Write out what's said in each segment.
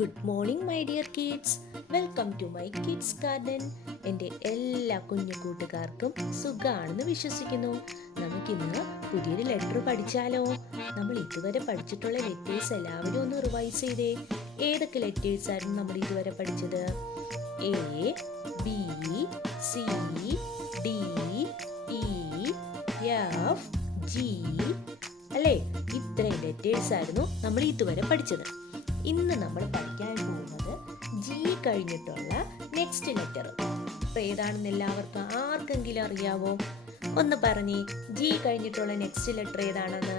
Good morning my dear kids, welcome to my kids garden. എൻ്റെ എല്ലാ കുഞ്ഞു കൂട്ടുകാർക്കും സുഖമാണെന്ന് വിശ്വസിക്കുന്നു. നമുക്കിന്ന് പുതിയൊരു ലെറ്റർ പഠിച്ചാലോ? നമ്മൾ ഇതുവരെ പഠിച്ചിട്ടുള്ള ലെറ്റേഴ്സ് എല്ലാവരും ഒന്ന് റിവൈസ് ചെയ്തേ. ഏതൊക്കെ ലെറ്റേഴ്സ് ആയിരുന്നു നമ്മൾ ഇതുവരെ പഠിച്ചത്? A, B, C, D, E, F, G അല്ലേ? ഇത്രയും ലെറ്റേഴ്സ് ആയിരുന്നു നമ്മൾ ഇതുവരെ പഠിച്ചത്. ഇന്ന് നമ്മൾ പഠിക്കാൻ പോകുന്നത് ജി കഴിഞ്ഞിട്ടുള്ള നെക്സ്റ്റ് ലെറ്റർ. അപ്പോൾ ഏതാണെന്ന് എല്ലാവർക്കും ആർക്കെങ്കിലും അറിയാവോ? ഒന്ന് പറഞ്ഞേ, ജി കഴിഞ്ഞിട്ടുള്ള നെക്സ്റ്റ് ലെറ്റർ ഏതാണെന്ന്.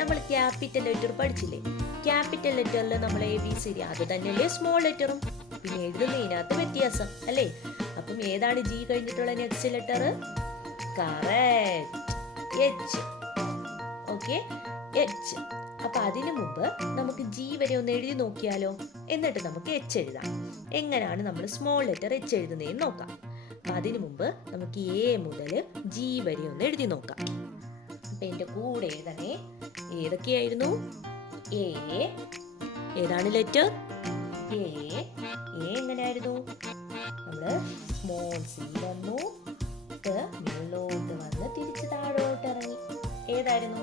നമ്മൾ ക്യാപിറ്റൽ ലെറ്റർ പഠിച്ചില്ലേ? ക്യാപിറ്റൽ ലെറ്ററിൽ നമ്മൾ എ ബി സി ഡി അത് തന്നെയല്ലേ സ്മോൾ ലെറ്ററും. പിന്നെ എഴുതുന്നതിനകത്ത് വ്യത്യാസം അല്ലേ? അപ്പം ഏതാണ് ജി കഴിഞ്ഞിട്ടുള്ള next letter? Correct, H. Okay, H. അപ്പൊ അതിനു മുമ്പ് നമുക്ക് ജി വരെ ഒന്ന് എഴുതി നോക്കിയാലോ? എന്നിട്ട് നമുക്ക് എച്ച് എഴുതാം. എങ്ങനെയാണ് നമ്മൾ സ്മോൾ ലെറ്റർ എച്ച് എഴുതുന്നതെന്ന് നോക്കാം. അപ്പൊ അതിനു മുമ്പ് നമുക്ക് എ മുതൽ ജി വരെ ഒന്ന് എഴുതി നോക്കാം. അപ്പൊ എന്റെ കൂടെ എഴുതണേ. ഏതൊക്കെയായിരുന്നു? എ. ഏതാണ് ലെറ്റർ? എ. എങ്ങനെയായിരുന്നു? നമ്മള് സ്മോൾ സി വന്നു, മുകളിലോട്ട് വന്ന് തിരിച്ച് താഴോട്ട് ഇറങ്ങി. ഏതായിരുന്നു?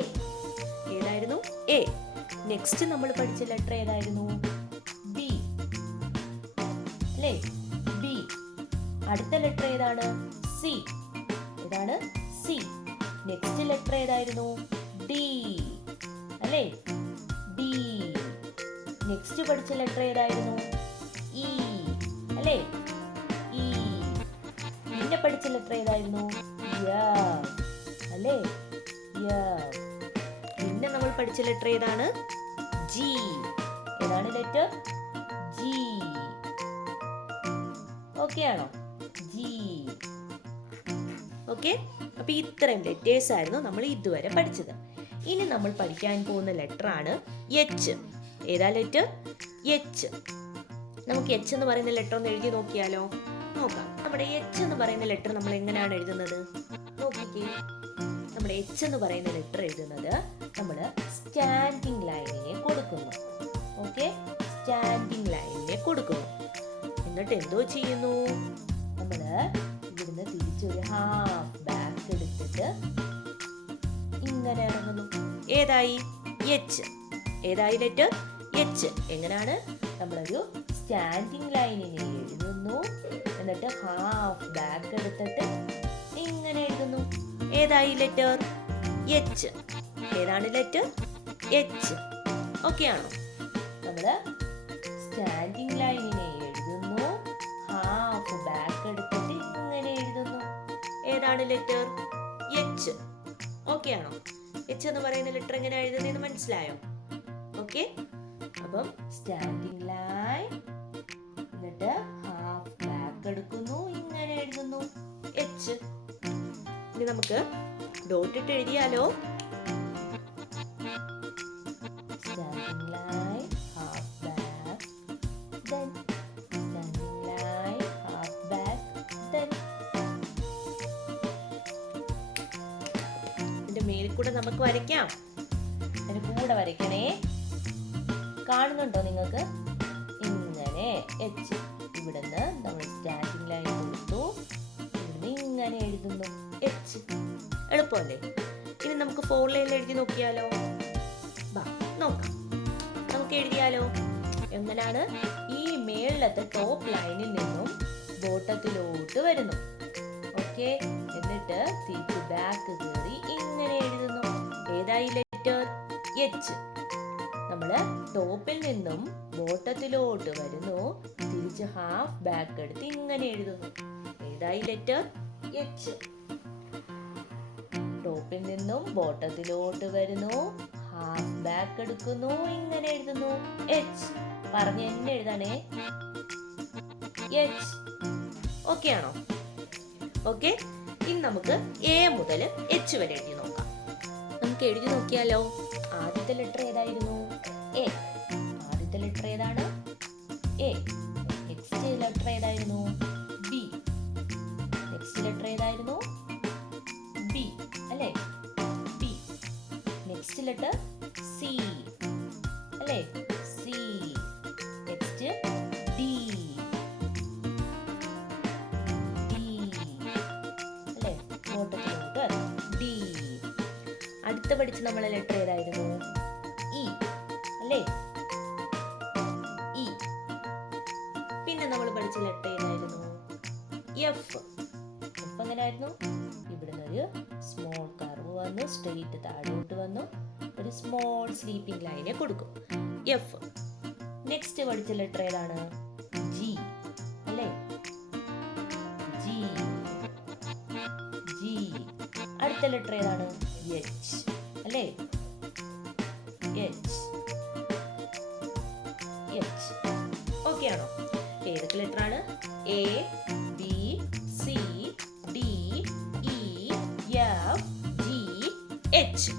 എ. ഏതായിരുന്നു? എ. നെക്സ്റ്റ് നമ്മൾ പഠിച്ച ലെറ്റർ ഏതായിരുന്നു? ബി അല്ലേ? ബി. അടുത്ത ലെറ്റർ ഏതാണ്? സി. ഏതാണ്? സി. നെക്സ്റ്റ് ലെറ്റർ ഏതായിരുന്നു? ഡി അല്ലേ? ഡി. നെക്സ്റ്റ് പഠിച്ച ലെറ്റർ ഏതായിരുന്നു? ഇ അല്ലേ? ഇ. പിന്നെ പഠിച്ച ലെറ്റർ ഏതായിരുന്നു? എഫ് അല്ലേ? എഫ്. പിന്നെ നമ്മൾ പഠിച്ച ലെറ്റർ ഏതാണ്? ജി. ഏതാണ് ലെറ്റർ? ജി. ഓക്കെ ആണോ? ജി. ഓക്കെ. അപ്പൊ ഇത്രയും ലെറ്റേഴ്സ് ആയിരുന്നു നമ്മൾ ഇതുവരെ പഠിച്ചത്. ഇനി നമ്മൾ പഠിക്കാൻ പോകുന്ന ലെറ്റർ ആണ് എച്ച്. ഏതാ ലെറ്റർ? എച്ച്. നമുക്ക് എച്ച് എന്ന് പറയുന്ന ലെറ്റർ ഒന്ന് എഴുതി നോക്കിയാലോ? നോക്കാം. നമ്മുടെ എച്ച് എന്ന് പറയുന്ന ലെറ്റർ നമ്മൾ എങ്ങനെയാണ് എഴുതുന്നത്? നോക്കിക്കേ. നമ്മുടെ എച്ച് എന്ന് പറയുന്ന ലെറ്റർ എഴുതുന്നത് നമ്മൾ സ്റ്റാൻഡിങ് ലൈനിനെ കൊടുക്കുന്നു. ഓക്കെ, സ്റ്റാൻഡിങ് ലൈനിനെ കൊടുക്കുന്നു. എന്നിട്ട് എന്തോ ചെയ്യുന്നു? നമ്മൾ ഇവിടുന്ന് തിരിച്ചൊരു ഹാഫ് ബാക്ക് എടുത്തിട്ട് ഇങ്ങനെ ഇറങ്ങുന്നു. ഏതായി? എച്ച്. ഏതായി ലെറ്റർ? എച്ച്. എങ്ങനെയാണ്? നമ്മളൊരു സ്റ്റാൻഡിങ് ലൈനിനെ എഴുതുന്നു, എന്നിട്ട് ഹാഫ് ബാക്ക് എടുത്തിട്ട് ഇങ്ങനെ എഴുതുന്നു. ഏതായി ലെറ്റർ? എച്ച്. ഏതാണ് ലെറ്റർ? എച്ച്. ഓക്കെ ആണോ? നമ്മള് സ്റ്റാൻഡിങ് ലൈനിനെ എഴുതുന്നു, ഹാഫ് ബാക്ക് എടുത്തിട്ട് ഇങ്ങനെ എഴുതുന്നു. ഏതാണ് ലെറ്റർ? എച്ച്. ഓക്കെ ആണോ? എച്ച് എന്ന് പറയുന്ന ലെറ്റർ എങ്ങനെ എഴുതുന്നതെന്ന് മനസ്സിലായോ? ഓക്കെ. അപ്പം സ്റ്റാൻഡിങ് ലൈൻ, എന്നിട്ട് ഹാഫ് ബാക്ക് എടുക്കുന്നു, ഇങ്ങനെ എഴുതുന്നു. എച്ച്. ഇനി നമുക്ക് ഡോട്ട് ഇട്ട് എഴുതിയാലോ? Standing line, half back, then standing line, half back, then. ഇതിന്റെ മേലിൽ കൂടെ നമുക്ക് വരയ്ക്കാം. അതിന്റെ കൂടെ വരയ്ക്കണേ. കാണുന്നുണ്ടോ നിങ്ങൾക്ക്? ഇങ്ങനെ എച്ച്. ഇവിടുന്ന് നമ്മൾ സ്റ്റാൻഡിങ് ലൈൻ കൊടുത്തു, ഇവിടുന്ന് ഇങ്ങനെ എഴുതുന്നു. എച്ച്. എളുപ്പമല്ലേ? ഇനി നമുക്ക് 4 ലൈനിൽ എഴുതി നോക്കിയാലോ? നോക്കാം. നമുക്ക് എഴുതിയാലോ? എങ്ങനെയാണ്? ഈ മേളിലത്തെ ടോപ്പ് ലൈനിൽ നിന്നും ബോട്ടത്തിലോട്ട് വരുന്നു. ഓക്കെ, എന്നിട്ട് തിരിച്ച് ബാക്ക് കയറി ഇങ്ങനെ എഴുതുന്നു. ഏതായി ലെറ്റർ? എച്ച്. നമ്മള് ടോപ്പിൽ നിന്നും ബോട്ടത്തിലോട്ട് വരുന്നു, തിരിച്ച് ഹാഫ് ബാക്ക് എടുത്ത് ഇങ്ങനെ എഴുതുന്നു. ഏതായി ലെറ്റർ? എച്ച്. ടോപ്പിൽ നിന്നും ബോട്ടത്തിലോട്ട് വരുന്നു, ഹാഫ് ബാക്ക് എടുക്കുന്നു, ഇങ്ങനെ എഴുതുന്നു. എച്ച്. പറഞ്ഞ് എന്നെ എഴുതാനേ. എച്ച്. ഓക്കെ ആണോ? ഓക്കെ. ഇനി നമുക്ക് എ മുതൽ എച്ച് വരെ എഴുതി നോക്കാം. നമുക്ക് എഴുതി നോക്കിയാലോ? ആദ്യത്തെ ലെറ്റർ ഏതായിരുന്നു? എ. ആദ്യത്തെ ലെറ്റർ ഏതാണ്? എ. നെക്സ്റ്റ് ലെറ്റർ ഏതായിരുന്നു? ബി. നെക്സ്റ്റ് ലെറ്റർ ഏതായിരുന്നു? ബി അല്ലേ? ബി. Next letter? സി അല്ലേ? സി. അടുത്ത പഠിച്ച നമ്മളെ ലെറ്റർ ഏതായിരുന്നു? ഇ അല്ലേ? ഇ. പിന്നെ നമ്മൾ പഠിച്ച ലെറ്റർ ഏതായിരുന്നു? എഫ്. എഫ് എങ്ങനെയായിരുന്നു? ഇവിടുന്ന് ഒരു സ്മോൾ കർവ് വന്നു, സ്ട്രെയിറ്റ് താഴോട്ട് വന്നു, ഒരു സ്മോൾ സ്ലീപ്പിംഗ് ലൈനെ കൊടുക്കും. എഫ്. നെക്സ്റ്റ് പഠിച്ച ലെറ്റർ ഏതാണ്? ജി അല്ലേ? ജി. ജി. അടുത്ത ലെറ്റർ ഏതാണ്? എച്ച് അല്ലേ? എച്ച്. എച്ച്. ഓക്കെ ആണോ? ഏതൊക്കെ ലെറ്റർ ആണ്? A, B, C, D, E, F, G, H.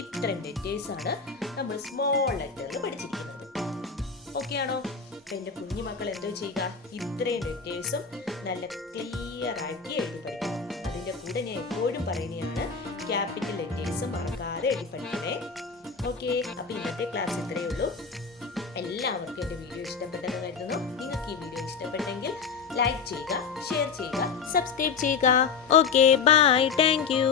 ഇത്രയും ലെറ്റേഴ്സ് ആണ് നമ്മൾ സ്മോൾ ലെറ്ററിൽ പഠിച്ചിരിക്കുന്നത്. ഓക്കെ ആണോ? അപ്പൊ എന്റെ കുഞ്ഞു മക്കൾ എന്തോ ചെയ്യുക? ഇത്രയും ലെറ്റേഴ്സും നല്ല ക്ലിയർ ആക്കി എഴുതി പഠിക്കണം. അതിന്റെ കൂടെ ഞാൻ എപ്പോഴും പറയുന്നതാണ്, ക്യാപിറ്റൽ ലെറ്റേഴ്സ് മറക്കാതെ എഴുതി പഠിക്കണേ. ഓക്കെ, അപ്പൊ ഇന്നത്തെ ക്ലാസ് ഇത്രയേ ഉള്ളൂ. എല്ലാവർക്കും എൻ്റെ വീഡിയോ ഇഷ്ടപ്പെട്ടെന്ന് കരുതുന്നു. നിങ്ങൾക്ക് ഈ വീഡിയോ ഇഷ്ടപ്പെട്ടെങ്കിൽ ലൈക്ക് ചെയ്യുക, ഷെയർ ചെയ്യുക, സബ്സ്ക്രൈബ് ചെയ്യുക. Okay, bye, thank U.